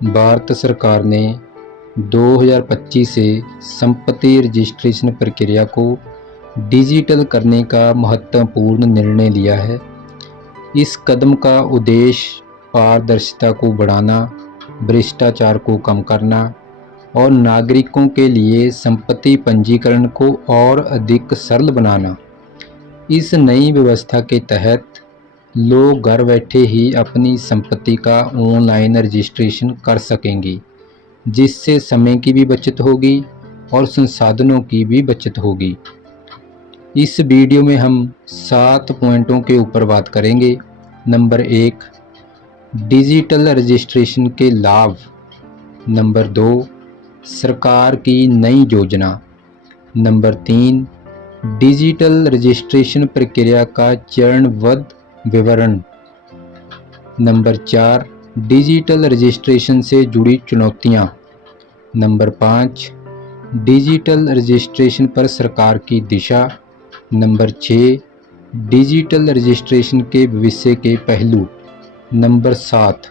भारत सरकार ने 2025 से संपत्ति रजिस्ट्रेशन प्रक्रिया को डिजिटल करने का महत्वपूर्ण निर्णय लिया है। इस कदम का उद्देश्य पारदर्शिता को बढ़ाना, भ्रष्टाचार को कम करना और नागरिकों के लिए संपत्ति पंजीकरण को और अधिक सरल बनाना। इस नई व्यवस्था के तहत लोग घर बैठे ही अपनी संपत्ति का ऑनलाइन रजिस्ट्रेशन कर सकेंगे, जिससे समय की भी बचत होगी और संसाधनों की भी बचत होगी। इस वीडियो में हम 7 पॉइंटों के ऊपर बात करेंगे। नंबर 1, डिजिटल रजिस्ट्रेशन के लाभ। नंबर 2, सरकार की नई योजना। नंबर 3, डिजिटल रजिस्ट्रेशन प्रक्रिया का चरणबद्ध विवरण। नंबर 4, डिजिटल रजिस्ट्रेशन से जुड़ी चुनौतियां। नंबर 5, डिजिटल रजिस्ट्रेशन पर सरकार की दिशा। नंबर 6, डिजिटल रजिस्ट्रेशन के भविष्य के पहलू। नंबर 7,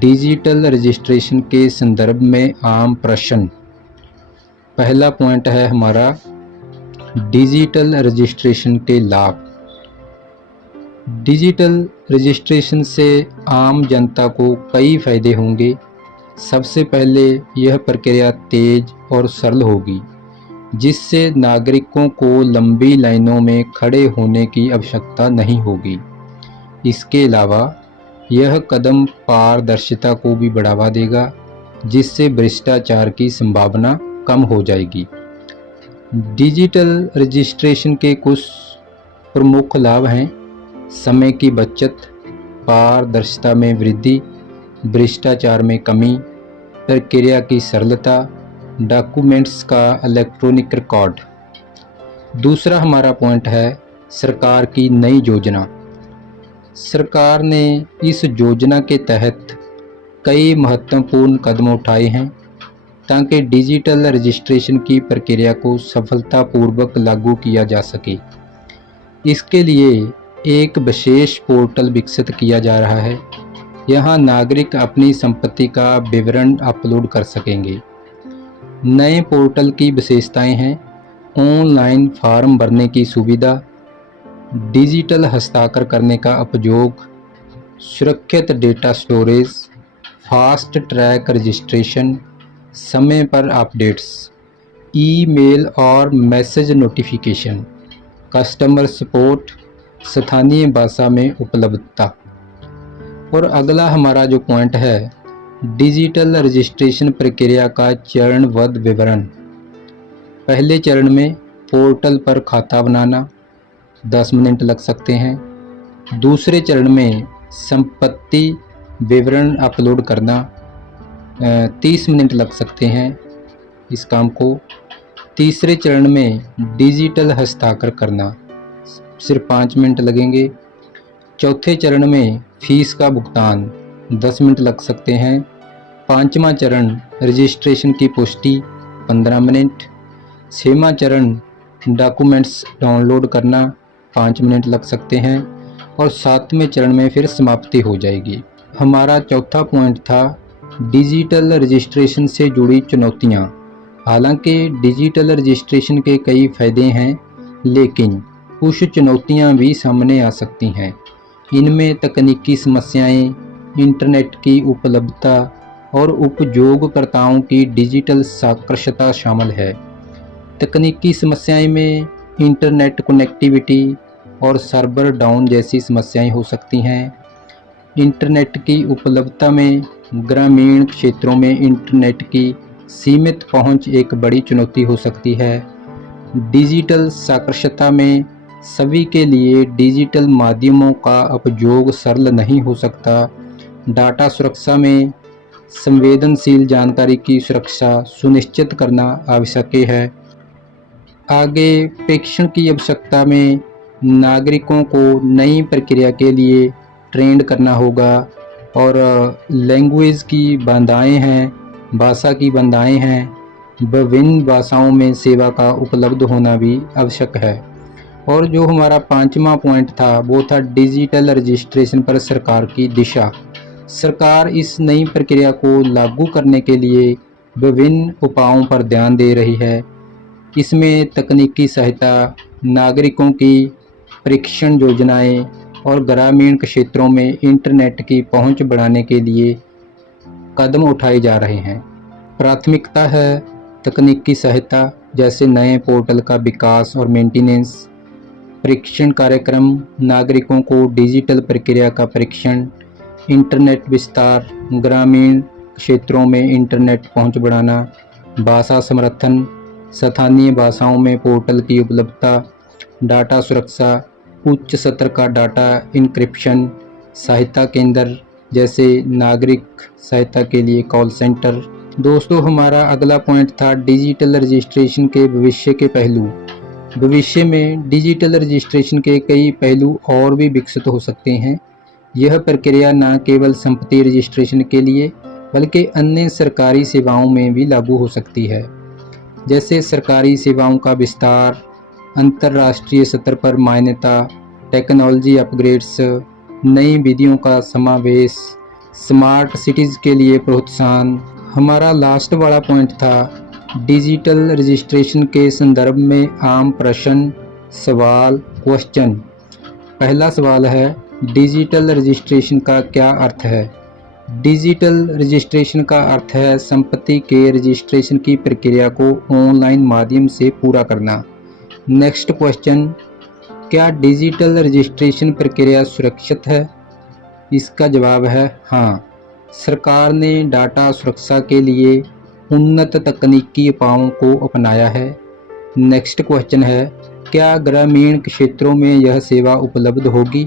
डिजिटल रजिस्ट्रेशन के संदर्भ में आम प्रश्न। पहला पॉइंट है हमारा डिजिटल रजिस्ट्रेशन के लाभ। डिजिटल रजिस्ट्रेशन से आम जनता को कई फायदे होंगे। सबसे पहले यह प्रक्रिया तेज और सरल होगी, जिससे नागरिकों को लंबी लाइनों में खड़े होने की आवश्यकता नहीं होगी। इसके अलावा यह कदम पारदर्शिता को भी बढ़ावा देगा, जिससे भ्रष्टाचार की संभावना कम हो जाएगी। डिजिटल रजिस्ट्रेशन के कुछ प्रमुख लाभ हैं: समय की बचत, पारदर्शिता में वृद्धि, भ्रष्टाचार में कमी, प्रक्रिया की सरलता, डॉक्यूमेंट्स का इलेक्ट्रॉनिक रिकॉर्ड। दूसरा हमारा पॉइंट है सरकार की नई योजना। सरकार ने इस योजना के तहत कई महत्वपूर्ण कदम उठाए हैं ताकि डिजिटल रजिस्ट्रेशन की प्रक्रिया को सफलतापूर्वक लागू किया जा सके। इसके लिए एक विशेष पोर्टल विकसित किया जा रहा है। यहाँ नागरिक अपनी संपत्ति का विवरण अपलोड कर सकेंगे। नए पोर्टल की विशेषताएं हैं: ऑनलाइन फॉर्म भरने की सुविधा, डिजिटल हस्ताक्षर करने का उपयोग, सुरक्षित data storage, fast track registration, समय पर अपडेट्स, ईमेल और मैसेज नोटिफिकेशन, कस्टमर सपोर्ट, स्थानीय भाषा में उपलब्धता। और अगला हमारा जो पॉइंट है डिजिटल रजिस्ट्रेशन प्रक्रिया का चरणबद्ध विवरण। पहले चरण में पोर्टल पर खाता बनाना 10 मिनट लग सकते हैं। दूसरे चरण में संपत्ति विवरण अपलोड करना 30 मिनट लग सकते हैं इस काम को। तीसरे चरण में डिजिटल हस्ताक्षर करना सिर्फ 5 मिनट लगेंगे। चौथे चरण में फीस का भुगतान 10 मिनट लग सकते हैं। पांचवा चरण रजिस्ट्रेशन की पुष्टि 15 मिनट। छठवां चरण डॉक्यूमेंट्स डाउनलोड करना 5 मिनट लग सकते हैं। और 7वें चरण में फिर समाप्ति हो जाएगी। हमारा चौथा पॉइंट था डिजिटल रजिस्ट्रेशन से जुड़ी चुनौतियाँ। हालांकि डिजिटल रजिस्ट्रेशन के कई फायदे हैं, लेकिन कुछ चुनौतियां भी सामने आ सकती हैं। इनमें तकनीकी समस्याएं, इंटरनेट की उपलब्धता और उपयोगकर्ताओं की डिजिटल साक्षरता शामिल है। तकनीकी समस्याएं में इंटरनेट कनेक्टिविटी और सर्वर डाउन जैसी समस्याएं हो सकती हैं। इंटरनेट की उपलब्धता में ग्रामीण क्षेत्रों में इंटरनेट की सीमित पहुंच एक बड़ी चुनौती हो सकती है। डिजिटल साक्षरता में सभी के लिए डिजिटल माध्यमों का उपयोग सरल नहीं हो सकता। डाटा सुरक्षा में संवेदनशील जानकारी की सुरक्षा सुनिश्चित करना आवश्यक है। आगे प्रेक्षण की आवश्यकता में नागरिकों को नई प्रक्रिया के लिए ट्रेंड करना होगा और लैंग्वेज की बाधाएं हैं, भाषा की बाधाएं हैं, विभिन्न भाषाओं में सेवा का उपलब्ध होना भी आवश्यक है। और जो हमारा 5वां पॉइंट था वो था डिजिटल रजिस्ट्रेशन पर सरकार की दिशा। सरकार इस नई प्रक्रिया को लागू करने के लिए विभिन्न उपायों पर ध्यान दे रही है। इसमें तकनीकी सहायता, नागरिकों की प्रशिक्षण योजनाएं और ग्रामीण क्षेत्रों में इंटरनेट की पहुंच बढ़ाने के लिए कदम उठाए जा रहे हैं। प्राथमिकता है तकनीकी सहायता, जैसे नए पोर्टल का विकास और मेंटेनेंस, प्रशिक्षण कार्यक्रम, नागरिकों को डिजिटल प्रक्रिया का प्रशिक्षण, इंटरनेट विस्तार, ग्रामीण क्षेत्रों में इंटरनेट पहुंच बढ़ाना, भाषा समर्थन, स्थानीय भाषाओं में पोर्टल की उपलब्धता, डाटा सुरक्षा, उच्च स्तर का डाटा इंक्रिप्शन, सहायता केंद्र जैसे नागरिक सहायता के लिए कॉल सेंटर। दोस्तों, हमारा अगला पॉइंट था डिजिटल रजिस्ट्रेशन के भविष्य के पहलू। भविष्य में डिजिटल रजिस्ट्रेशन के कई पहलू और भी विकसित हो सकते हैं। यह प्रक्रिया न केवल संपत्ति रजिस्ट्रेशन के लिए बल्कि अन्य सरकारी सेवाओं में भी लागू हो सकती है, जैसे सरकारी सेवाओं का विस्तार, अंतर्राष्ट्रीय स्तर पर मान्यता, टेक्नोलॉजी अपग्रेड्स, नई विधियों का समावेश, स्मार्ट सिटीज़ के लिए प्रोत्साहन। हमारा लास्ट वाला पॉइंट था डिजिटल रजिस्ट्रेशन के संदर्भ में आम प्रश्न, सवाल, क्वेश्चन। पहला सवाल है, डिजिटल रजिस्ट्रेशन का क्या अर्थ है? डिजिटल रजिस्ट्रेशन का अर्थ है संपत्ति के रजिस्ट्रेशन की प्रक्रिया को ऑनलाइन माध्यम से पूरा करना। नेक्स्ट क्वेश्चन, क्या डिजिटल रजिस्ट्रेशन प्रक्रिया सुरक्षित है? इसका जवाब है हाँ। सरकार ने डाटा सुरक्षा के लिए उन्नत तकनीकी उपायों को अपनाया है। नेक्स्ट क्वेश्चन है, क्या ग्रामीण क्षेत्रों में यह सेवा उपलब्ध होगी?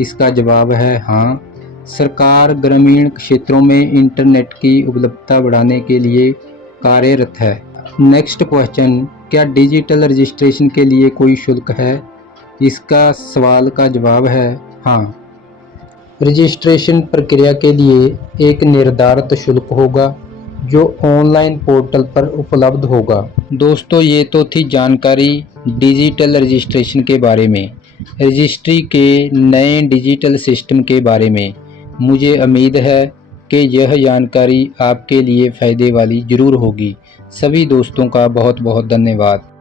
इसका जवाब है हाँ। सरकार ग्रामीण क्षेत्रों में इंटरनेट की उपलब्धता बढ़ाने के लिए कार्यरत है। नेक्स्ट क्वेश्चन, क्या डिजिटल रजिस्ट्रेशन के लिए कोई शुल्क है? इसका सवाल का जवाब है हाँ। रजिस्ट्रेशन प्रक्रिया के लिए एक निर्धारित शुल्क होगा जो ऑनलाइन पोर्टल पर उपलब्ध होगा। दोस्तों, ये तो थी जानकारी डिजिटल रजिस्ट्रेशन के बारे में, रजिस्ट्री के नए डिजिटल सिस्टम के बारे में। मुझे उम्मीद है कि यह जानकारी आपके लिए फ़ायदे वाली ज़रूर होगी। सभी दोस्तों का बहुत बहुत धन्यवाद।